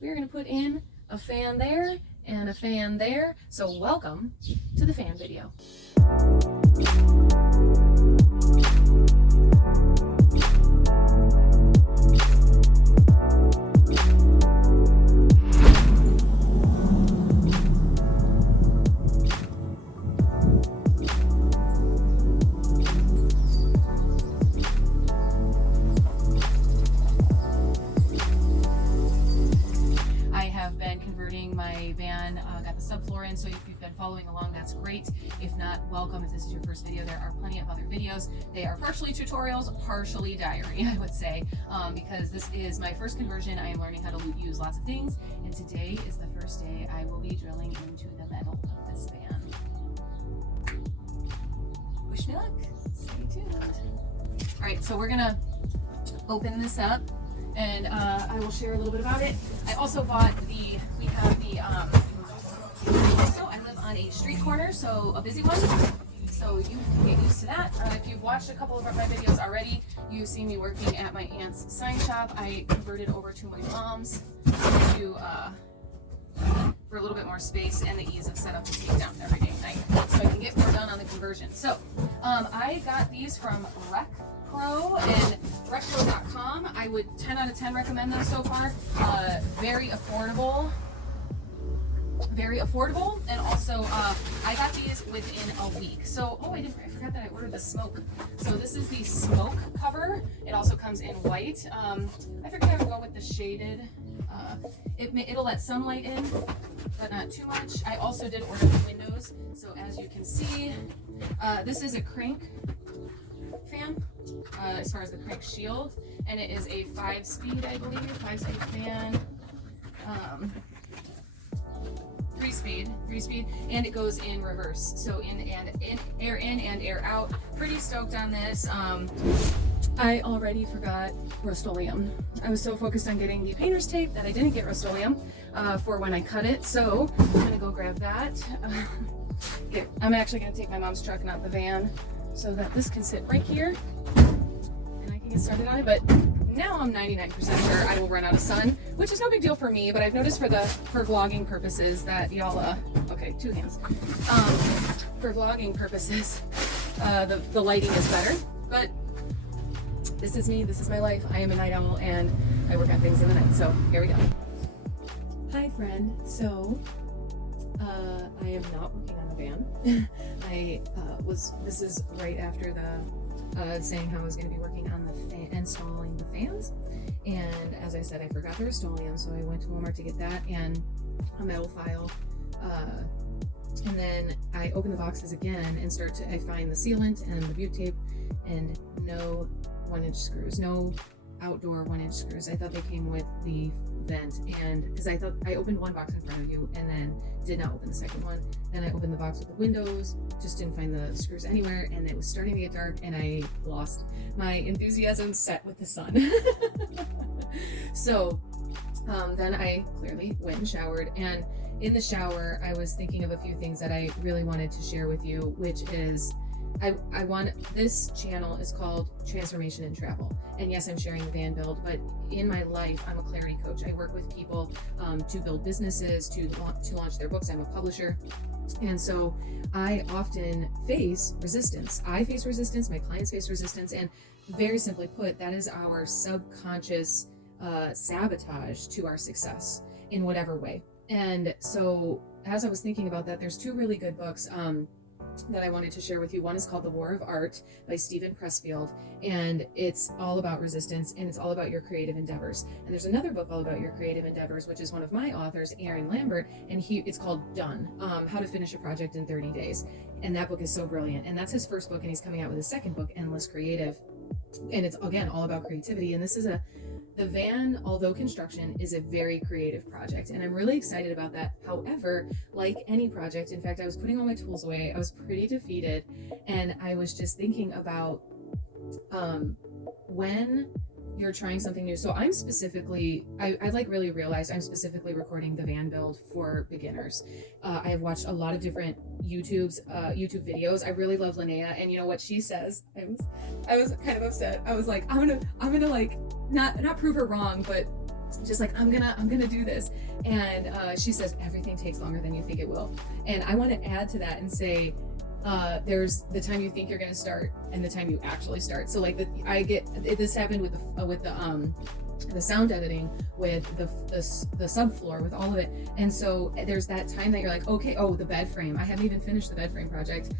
we're going to put in a fan there and a fan there. So welcome to the fan video. My van got the subfloor in, so if you've been following along, that's great. If not, welcome. If this is your first video, there are plenty of other videos. They are partially tutorials, partially diary, I would say, because this is my first conversion. I am learning how to use lots of things, and today is the first day I will be drilling into the metal of this van. Wish me luck. Stay tuned. All right, so we're gonna open this up, and I will share a little bit about it. I also bought so I live on a street corner, so a busy one, so you can get used to that. If you've watched a couple of my videos already, you've seen me working at my aunt's sign shop. I converted over to my mom's to for a little bit more space and the ease of setup to take down every day night, so I can get more done on the conversion. So I got these from RecPro and RecPro.com. I would 10 out of 10 recommend them so far. Very affordable, and also I got these within a week. So I forgot that I ordered the smoke. So this is the smoke cover. It also comes in white. I forget how to go with the shaded. It'll let sunlight in, but not too much. I also did order the windows. So as you can see, this is a crank fan, as far as the crank shield, and it is a 5-speed, I believe, 5-speed fan. 3-speed, and it goes in reverse, so air in and air out. Pretty stoked on this. I already forgot Rust-Oleum. I was so focused on getting the painter's tape that I didn't get Rust-Oleum for when I cut it, so I'm gonna go grab that. I'm actually gonna take my mom's truck, not the van, so that this can sit right here and I can get started on it. But now I'm 99% sure I will run out of sun, which is no big deal for me, but I've noticed for vlogging purposes that y'all, okay, two hands. For vlogging purposes, the lighting is better, but this is me, this is my life. I am a night owl and I work on things in the night, so here we go. Hi friend, so I am not working on the van. This is right after the saying how I was going to be working on the installing the fans, and as I said, I forgot the Rust-Oleum, so I went to Walmart to get that and a metal file, and then I open the boxes again and I find the sealant and the butte tape and no 1-inch screws, no outdoor 1-inch screws. I thought they came with the vent, and because I thought I opened one box in front of you and then did not open the second one. Then I opened the box with the windows, just didn't find the screws anywhere, and it was starting to get dark and I lost my enthusiasm set with the sun. So then I clearly went and showered, and in the shower I was thinking of a few things that I really wanted to share with you, which is this channel is called Transformation and Travel. And yes, I'm sharing the van build, but in my life, I'm a clarity coach. I work with people to build businesses, to launch their books. I'm a publisher. And so I often face resistance. I face resistance, my clients face resistance. And very simply put, that is our subconscious sabotage to our success in whatever way. And so as I was thinking about that, there's two really good books that I wanted to share with you. One is called The War of Art by Stephen Pressfield, and it's all about resistance and it's all about your creative endeavors. And there's another book all about your creative endeavors, which is one of my authors, Aaron Lambert, and it's called Done, How to Finish a Project in 30 Days. And that book is so brilliant. And that's his first book, and he's coming out with his second book, Endless Creative. And it's, again, all about creativity. And this is the van, although construction, is a very creative project, and I'm really excited about that. However, like any project, in fact, I was putting all my tools away, I was pretty defeated, and I was just thinking about when you're trying something new. So I'm specifically, I really realized I'm specifically recording the van build for beginners. I have watched a lot of different YouTube videos. I really love Linnea, and you know what she says? I was kind of upset. I was like, I'm gonna like not prove her wrong, but just like, I'm gonna do this. And she says, everything takes longer than you think it will. And I want to add to that and say, there's the time you think you're going to start and the time you actually start. So like this happened with the sound editing, with the subfloor, with all of it. And so there's that time that you're like, okay, oh, the bed frame, I haven't even finished the bed frame project.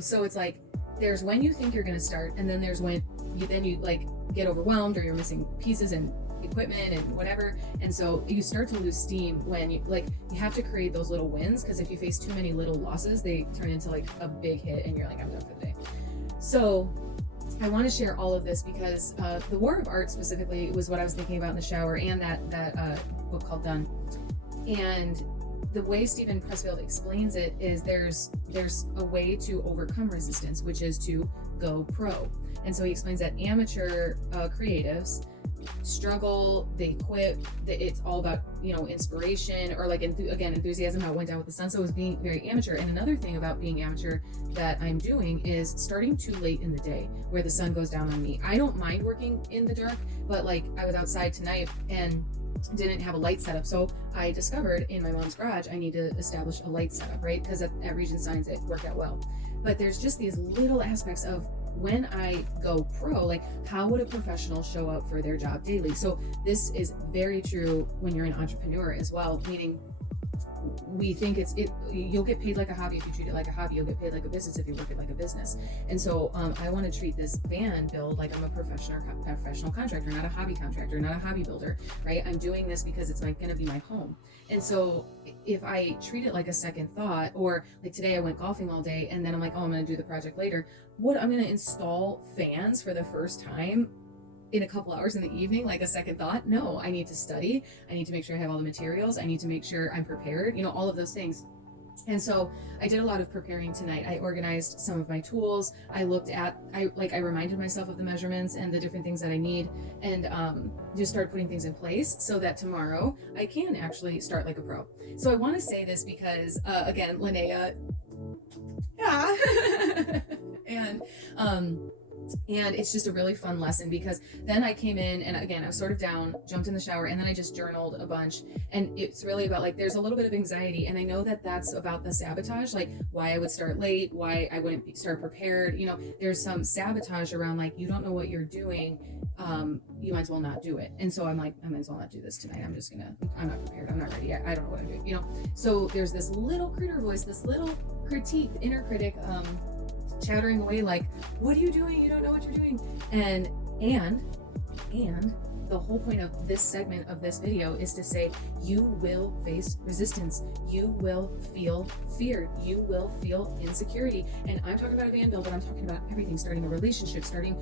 So it's like, there's when you think you're going to start, and then there's when you like get overwhelmed, or you're missing pieces and equipment and whatever. And so you start to lose steam when you have to create those little wins, because if you face too many little losses, they turn into like a big hit and you're like, I'm done for the day. So I want to share all of this because the War of Art specifically was what I was thinking about in the shower, and that book called Done. And the way Stephen Pressfield explains it is there's a way to overcome resistance, which is to go pro. And so he explains that amateur creatives struggle, they quit, it's all about, inspiration, or like enthusiasm, how it went down with the sun. So it was being very amateur. And another thing about being amateur that I'm doing is starting too late in the day where the sun goes down on me. I don't mind working in the dark, but like I was outside tonight and didn't have a light setup, so I discovered in my mom's garage I need to establish a light setup, right? Because at Region Signs it worked out well. But there's just these little aspects of when I go pro, like how would a professional show up for their job daily? So this is very true when you're an entrepreneur as well, meaning we think you'll get paid like a hobby if you treat it like a hobby. You'll get paid like a business if you work it like a business. And so I want to treat this van build like I'm a professional contractor, not a hobby contractor, not a hobby builder, right? I'm doing this because it's going to be my home. And so if I treat it like a second thought, or like today I went golfing all day and then I'm like, oh, I'm going to do the project later. I'm going to install fans for the first time in a couple hours in the evening, like a second thought? No, I need to study. I need to make sure I have all the materials. I need to make sure I'm prepared, all of those things. And so I did a lot of preparing tonight. I organized some of my tools. I reminded myself of the measurements and the different things that I need, and just started putting things in place so that tomorrow I can actually start like a pro. So I want to say this because, again, Linnea, yeah. And it's just a really fun lesson, because then I came in and again, I was sort of down, jumped in the shower, and then I just journaled a bunch. And it's really about like, there's a little bit of anxiety. And I know that that's about the sabotage, like why I would start late, why I wouldn't start prepared. There's some sabotage around like, you don't know what you're doing. You might as well not do it. And so I'm like, I might as well not do this tonight. I'm not prepared. I'm not ready. I don't know what I'm doing, So there's this little critter voice, this little critique, inner critic, chattering away like, what are you doing? You don't know what you're doing. And the whole point of this segment of this video is to say, you will face resistance. You will feel fear. You will feel insecurity. And I'm talking about a van build, but I'm talking about everything, starting a relationship, starting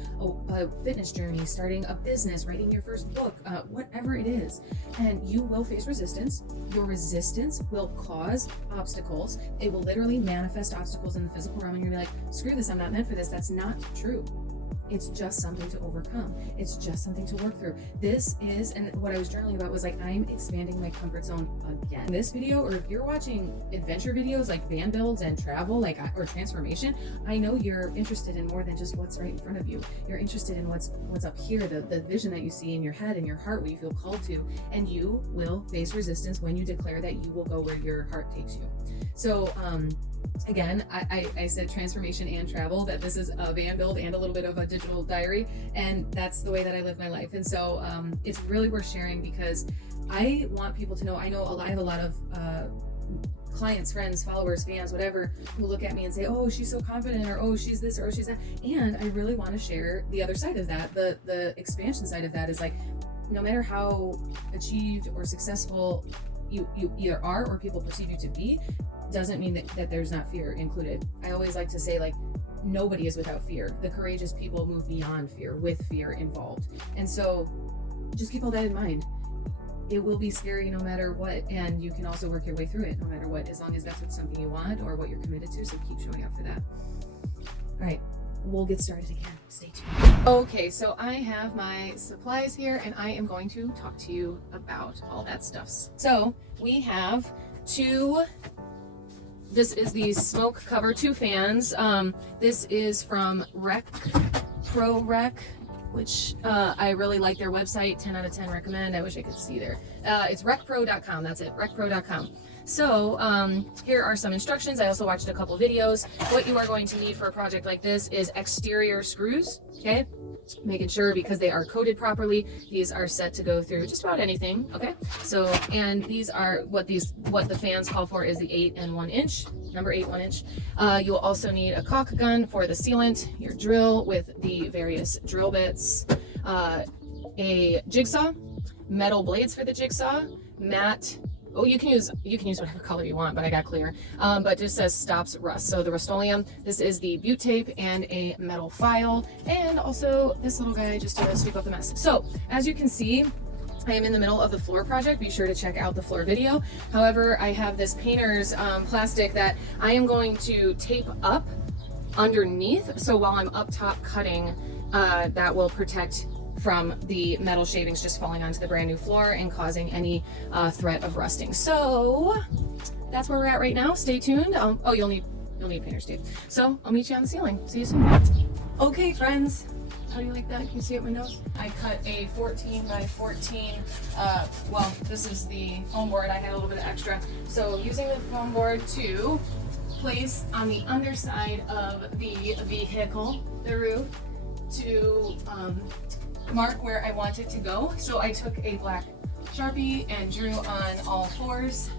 a fitness journey, starting a business, writing your first book, whatever it is. And you will face resistance. Your resistance will cause obstacles. It will literally manifest obstacles in the physical realm. And you're gonna be like, screw this, I'm not meant for this. That's not true. It's just something to overcome. It's just something to work through. This is, and what I was journaling about was like, I'm expanding my comfort zone again. In this video, or if you're watching adventure videos like van builds and travel, or transformation, I know you're interested in more than just what's right in front of you. You're interested in what's up here, the vision that you see in your head and your heart, what you feel called to, and you will face resistance when you declare that you will go where your heart takes you. So, again, I said transformation and travel, that this is a van build and a little bit of a digital diary, and that's the way that I live my life. And so it's really worth sharing, because I want people to know, I have a lot of clients, friends, followers, fans, whatever, who look at me and say, oh, she's so confident, or oh, she's this, or oh, she's that. And I really want to share the other side of that. The expansion side of that is like, no matter how achieved or successful you either are or people perceive you to be, doesn't mean that there's not fear included. I always like to say, like, nobody is without fear. The courageous people move beyond fear, with fear involved. And so just keep all that in mind. It will be scary no matter what, and you can also work your way through it no matter what, as long as that's something you want or what you're committed to. So keep showing up for that. All right, we'll get started again. Stay tuned. Okay, so I have my supplies here, and I am going to talk to you about all that stuff. So we have this is the smoke cover, 2 fans. This is from Pro Rec. which I really like their website. 10 out of 10 recommend. I wish I could see there. It's recpro.com. That's it, recpro.com. So here are some instructions. I also watched a couple videos. What you are going to need for a project like this is exterior screws, okay? Making sure, because they are coated properly, these are set to go through just about anything, okay? So, and these are what the fans call for is the 8 and 1 inch, number 8, 1 inch. You'll also need a caulk gun for the sealant, your drill with the various drill bits, a jigsaw, metal blades for the jigsaw, mat. Oh, you can use whatever color you want, but I got clear. But just says stops rust. So the Rust-Oleum, this is the butte tape and a metal file, and also this little guy just to sweep up the mess. So as you can see, I am in the middle of the floor project. Be sure to check out the floor video. However, I have this painter's plastic that I am going to tape up underneath. So while I'm up top cutting, that will protect from the metal shavings just falling onto the brand new floor and causing any threat of rusting. So that's where we're at right now. Stay tuned. Oh, you'll need painter's tape. So I'll meet you on the ceiling. See you soon. Okay, friends. How do you like that? Can you see up my nose? I cut a 14 by 14. Well, this is the foam board. I had a little bit of extra. So using the foam board to place on the underside of the vehicle, the roof, to mark where I want it to go. So I took a black Sharpie and drew on all fours,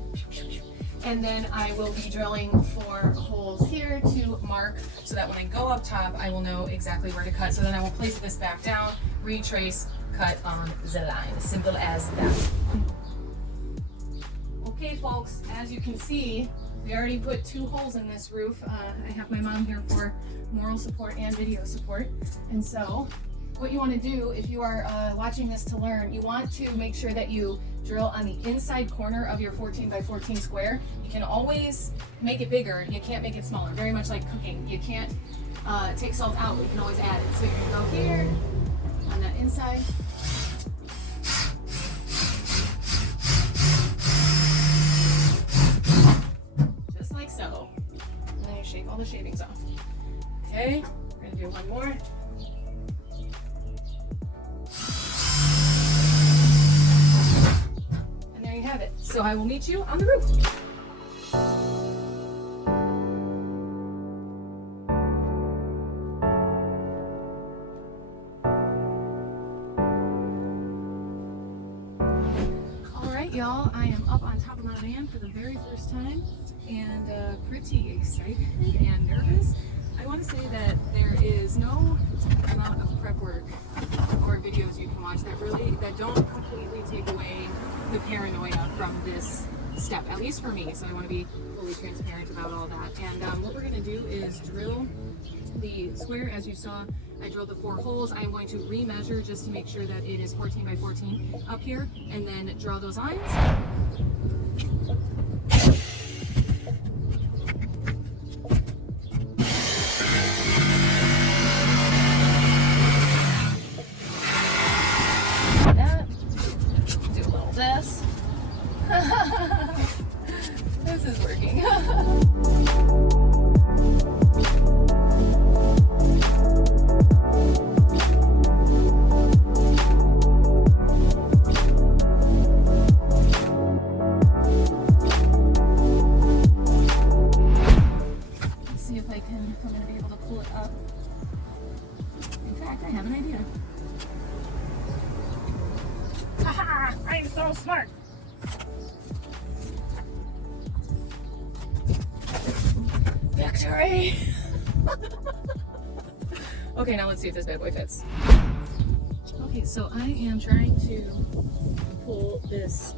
and then I will be drilling 4 holes here to mark so that when I go up top I will know exactly where to cut. So then I will place this back down, retrace, cut on the line. Simple as that. Okay folks, as you can see, we already put 2 holes in this roof. I have my mom here for moral support and video support, and so what you want to do if you are watching this to learn, you want to make sure that you drill on the inside corner of your 14 by 14 square. You can always make it bigger, you can't make it smaller, very much like cooking. You can't take salt out, but you can always add it. So you're going to go here on that inside. Just like so. And then you shake all the shavings off. Okay, we're going to do one more. Have it. So I will meet you on the roof. All right, y'all, I am up on top of my van for the very first time and pretty excited and nervous. I want to say that there is no amount of prep work or videos you can watch that don't completely take away the paranoia from this step, at least for me. So I want to be fully transparent about all that. And what we're going to do is drill the square. As you saw, I drilled the 4 holes. I'm going to remeasure just to make sure that it is 14 by 14 up here, and then draw those lines. This. This is working. Let's see if I'm going to be able to pull it up. In fact, I have an idea. Haha! I'm so smart! Victory! Okay, now let's see if this bad boy fits. Okay, so I am trying to pull this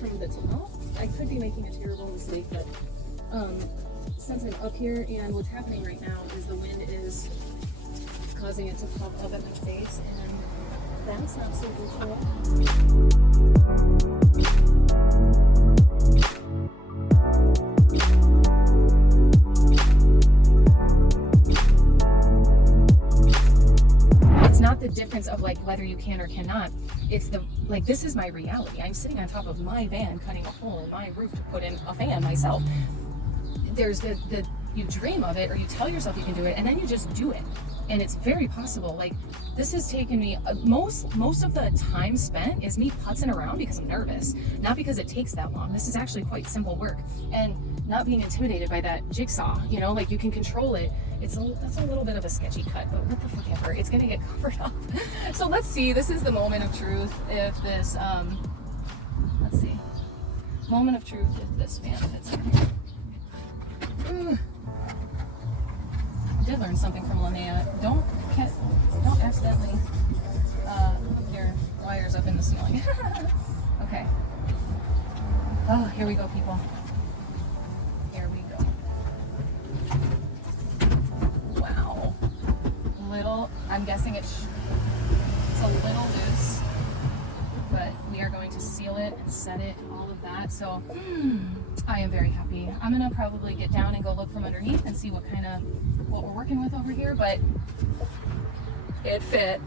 from the top. I could be making a terrible mistake, but since I'm up here and what's happening right now is the wind is causing it to pop up at my face, and that's not so cool. It's not the difference of like whether you can or cannot. It's the like, this is my reality. I'm sitting on top of my van cutting a hole in my roof to put in a fan myself. There's the you dream of it or you tell yourself you can do it and then you just do it. And it's very possible, like, this has taken me, most of the time spent is me putzing around because I'm nervous, not because it takes that long. This is actually quite simple work, and not being intimidated by that jigsaw, you know, like you can control it. That's a little bit of a sketchy cut, but what the fuck ever, it's gonna get covered up. So let's see, this is the moment of truth if this, let's see, moment of truth if this fan fits in here. Ooh. I did learn something from Linnea. Don't accidentally hook your wires up in the ceiling. Okay. Oh, here we go, people. Here we go. Wow. I'm guessing it's a little loose, but we are going to seal it, set it, all of that. So I am very happy. I'm gonna probably get down and go look from underneath and see what we're working with over here, but it fit.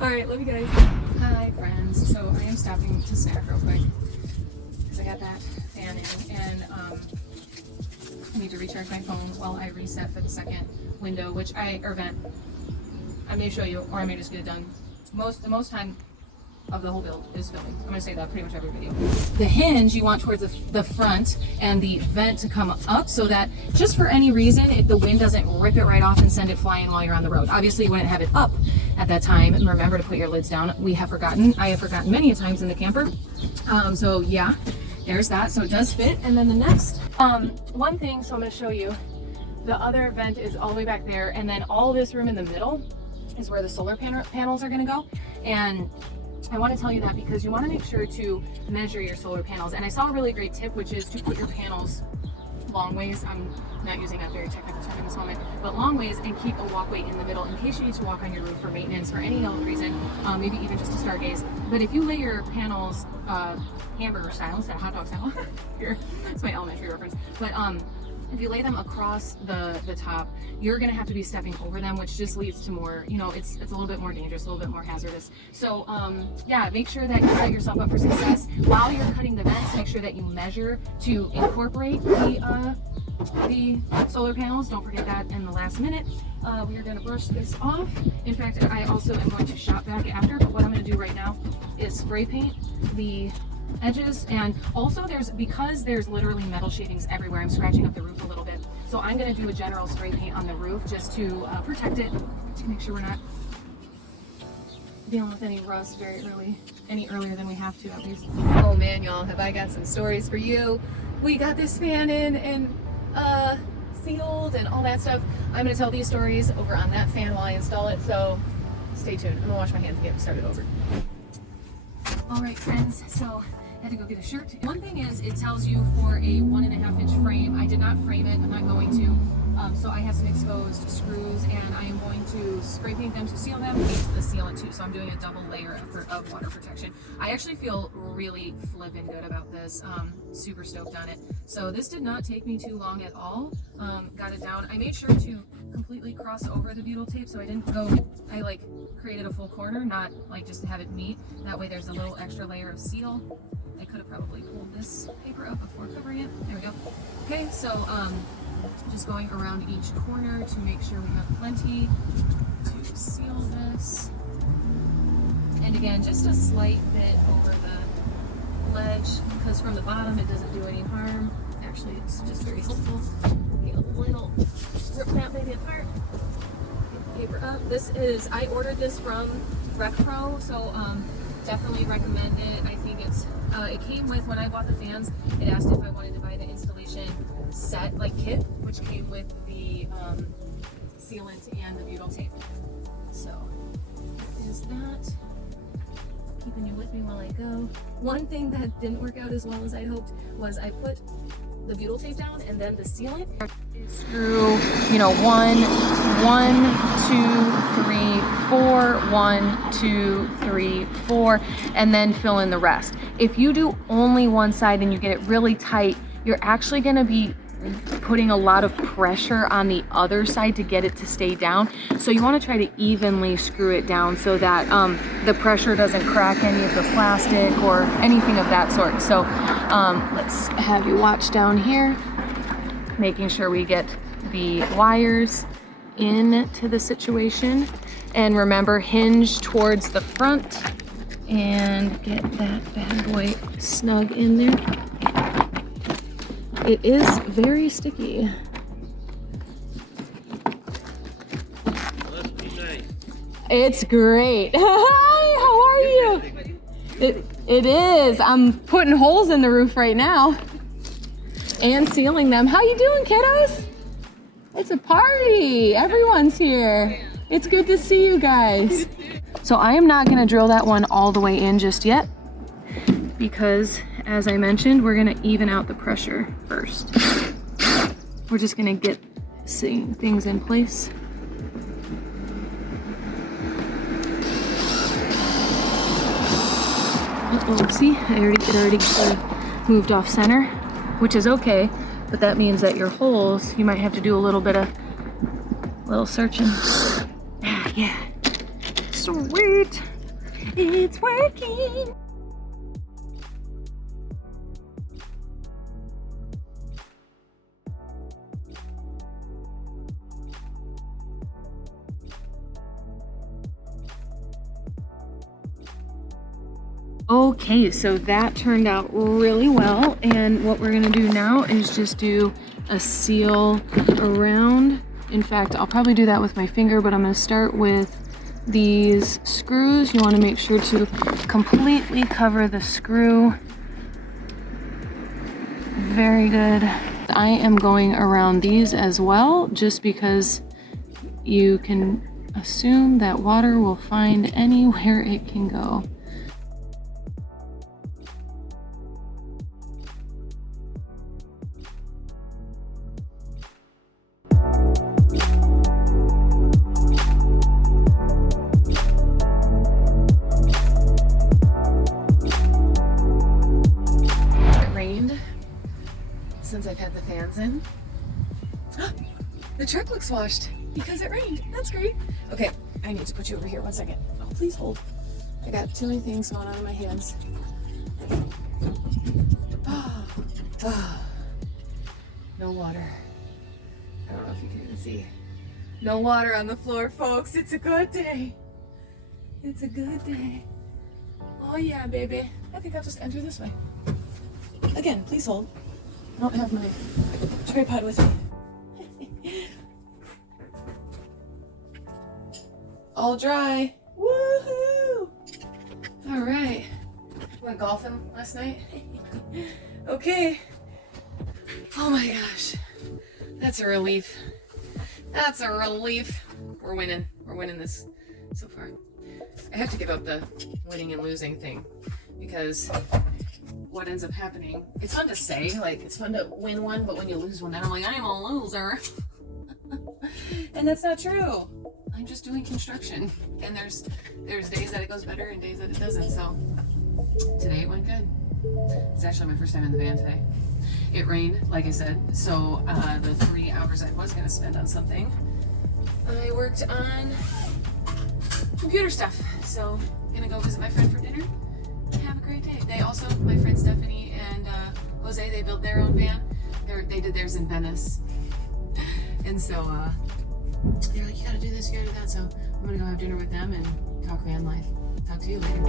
All right, love you guys. Hi friends. So I am stopping to snack real quick because I got that fan in, and I need to recharge my phone while I reset for the second window, vent. I may show you, or I may just get it done. The most time of the whole build is filming. I'm gonna say that pretty much every video. The hinge you want towards the front, and the vent to come up, so that just for any reason, if the wind doesn't rip it right off and send it flying while you're on the road. Obviously you wouldn't have it up at that time, and remember to put your lids down. I have forgotten many a times in the camper. So yeah, there's that. So it does fit. And then the next one thing, so I'm gonna show you, the other vent is all the way back there, and then all this room in the middle is where the solar panels are gonna go. And I want to tell you that because you want to make sure to measure your solar panels. And I saw a really great tip, which is to put your panels long ways. I'm not using that very technical term in this moment, but long ways, and keep a walkway in the middle in case you need to walk on your roof for maintenance, for any other reason, maybe even just to stargaze. But if you lay your panels hamburger style instead of hot dog style, here, it's my elementary reference, but if you lay them across the top, you're gonna have to be stepping over them, which just leads to more, you know, it's a little bit more dangerous, a little bit more hazardous. So yeah, make sure that you set yourself up for success. While you're cutting the vents, make sure that you measure to incorporate the solar panels. Don't forget that in the last minute. We are gonna brush this off. In fact, I also am going to shop vac after, but what I'm gonna do right now is spray paint the edges. And also because there's literally metal shavings everywhere, I'm scratching up the roof a little bit, so I'm going to do a general spray paint on the roof just to protect it, to make sure we're not dealing with any rust any earlier than we have to, at least. Oh man, y'all, have I got some stories for you. We got this fan in and sealed and all that stuff. I'm going to tell these stories over on that fan while I install it, so stay tuned. I'm going to wash my hands and get started over. All right, friends, so I had to go get a shirt. One thing is, it tells you for a 1.5 inch frame. I did not frame it, I'm not going to. So I have some exposed screws, and I am going to spray paint them to seal them, paint the sealant too. So I'm doing a double layer of water protection. I actually feel really flippin' good about this. Super stoked on it. So this did not take me too long at all. Got it down. I made sure to completely cross over the butyl tape, so I like created a full corner, not like just to have it meet. That way there's a little extra layer of seal. I could have probably pulled this paper up before covering it. There we go. Okay, so just going around each corner to make sure we have plenty to seal this. And again, just a slight bit over the ledge, because from the bottom it doesn't do any harm. Actually, it's just very helpful. Get a little, rip that baby apart, get the paper up. I ordered this from Rec Pro, so definitely recommend it. I think it came with, when I bought the fans, it asked if I wanted to buy the installation set, like kit, which came with the sealant and the butyl tape. So is that. Keeping you with me while I go. One thing that didn't work out as well as I'd hoped was I put the butyl tape down and then the sealant. Screw, 1, 2, 3, 4, 1, 2, 3, 4, and then fill in the rest. If you do only one side and you get it really tight, you're actually going to be putting a lot of pressure on the other side to get it to stay down. So you want to try to evenly screw it down so that the pressure doesn't crack any of the plastic or anything of that sort. So let's have you watch down here, making sure we get the wires into the situation. And remember, hinge towards the front and get that bad boy snug in there. It is very sticky. It's great. Hi, how are you? It is. I'm putting holes in the roof right now and sealing them. How you doing, kiddos? It's a party. Everyone's here. It's good to see you guys. So I am not gonna drill that one all the way in just yet because, as I mentioned, we're gonna even out the pressure first. We're just gonna get things in place. Uh-oh, see, it already moved off center, which is okay, but that means that your holes, you might have to do a little searching. Yeah, sweet, it's working. Okay, so that turned out really well, and what we're gonna do now is just do a seal around. In fact, I'll probably do that with my finger, but I'm gonna start with these screws. You wanna make sure to completely cover the screw. Very good. I am going around these as well, just because you can assume that water will find anywhere it can go. Since I've had the fans in. The truck looks washed because it rained. That's great. Okay, I need to put you over here 1 second. Oh, please hold. I got too many things going on in my hands. No water. I don't know if you can even see. No water on the floor, folks. It's a good day. It's a good day. Oh yeah, baby. I think I'll just enter this way. Again, please hold. I don't have my tripod with me. All dry. Woohoo! All right. Went golfing last night. Okay. Oh my gosh. That's a relief. That's a relief. We're winning. We're winning this so far. I have to give up the winning and losing thing because what ends up happening, it's fun to say, like it's fun to win one, but when you lose one, then I'm like, I'm a loser. And that's not true. I'm just doing construction, and there's days that it goes better and days that it doesn't. So today it went good. It's actually my first time in the van today. It rained, like I said, so the 3 hours I was gonna spend on something, I worked on computer stuff. So I'm gonna go visit my friend for dinner. Have a great day. They also, my friend Stephanie and Jose, they built their own van. They did theirs in Venice. And so they're like, you gotta do this, you gotta do that. So I'm gonna go have dinner with them and talk van life. Talk to you later.